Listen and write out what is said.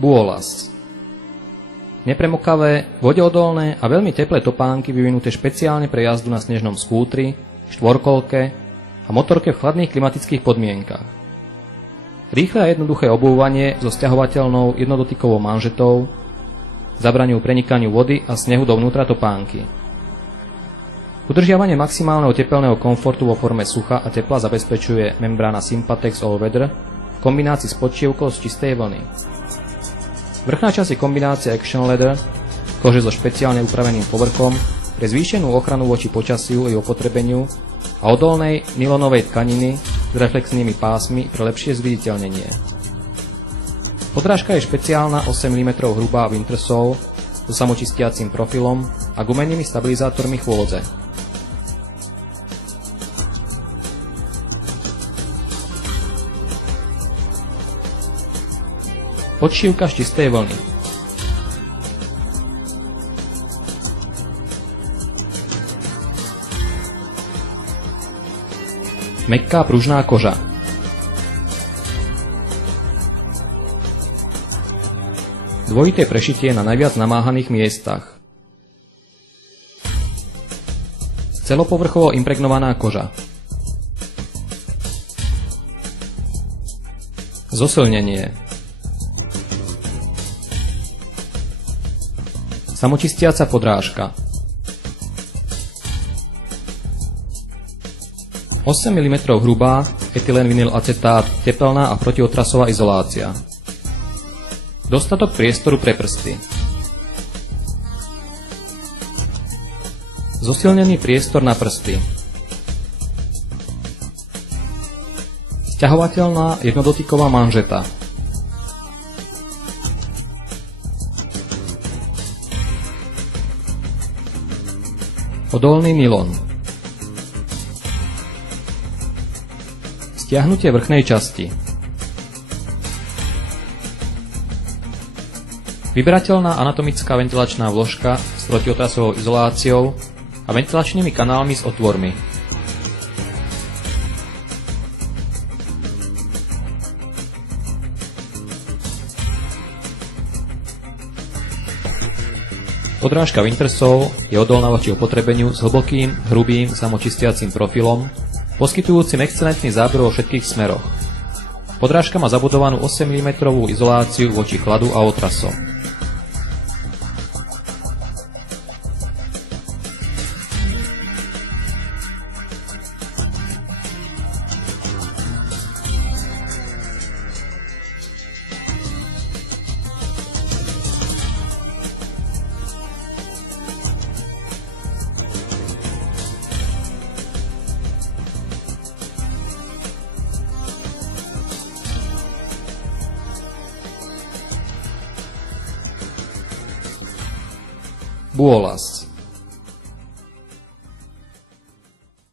Buolas. Nepremokavé, vodeodolné a veľmi teplé topánky vyvinuté špeciálne pre jazdu na snežnom skútri, štvorkolke a motorke v chladných klimatických podmienkach. Rýchle a jednoduché obúvanie so sťahovateľnou jednodotykovou manžetou zabraňujú prenikaniu vody a snehu dovnútra topánky. Udržiavanie maximálneho tepelného komfortu vo forme sucha a tepla zabezpečuje membrána Sympatex All Weather v kombinácii s podčievkou z čistej vlny. Vrchná časť je kombinácia Action Leather, kože so špeciálne upraveným povrchom pre zvýšenú ochranu voči počasiu a opotrebeniu a odolnej nylonovej tkaniny s reflexnými pásmi pre lepšie zviditeľnenie. Podrážka je špeciálna 8 mm hrubá Wintersole so samočistiacím profilom a gumenými stabilizátormi chôdze. Podšívka z čistej vlny. Mäkká pružná koža. Dvojité prešitie na najviac namáhaných miestach. Celopovrchovo impregnovaná koža. Zosilnenie. Samočistiaca podrážka. 8 mm hrubá etylenvinylacetát tepelná a protiotrasová izolácia. Dostatok priestoru pre prsty. Zosilnený priestor na prsty. Sťahovateľná jednodotyková manžeta. Odolný nylon. Stiahnutie vrchnej časti. Vyberateľná anatomická ventilačná vložka s protiotrasovou izoláciou a ventilačnými kanálmi s otvormi. Podrážka Wintersole je odolná voči opotrebeniu s hlbokým, hrubým, samočistiacím profilom, poskytujúcim excelentný záber vo všetkých smeroch. Podrážka má zabudovanú 8 mm izoláciu voči chladu a otrasom. Buolas.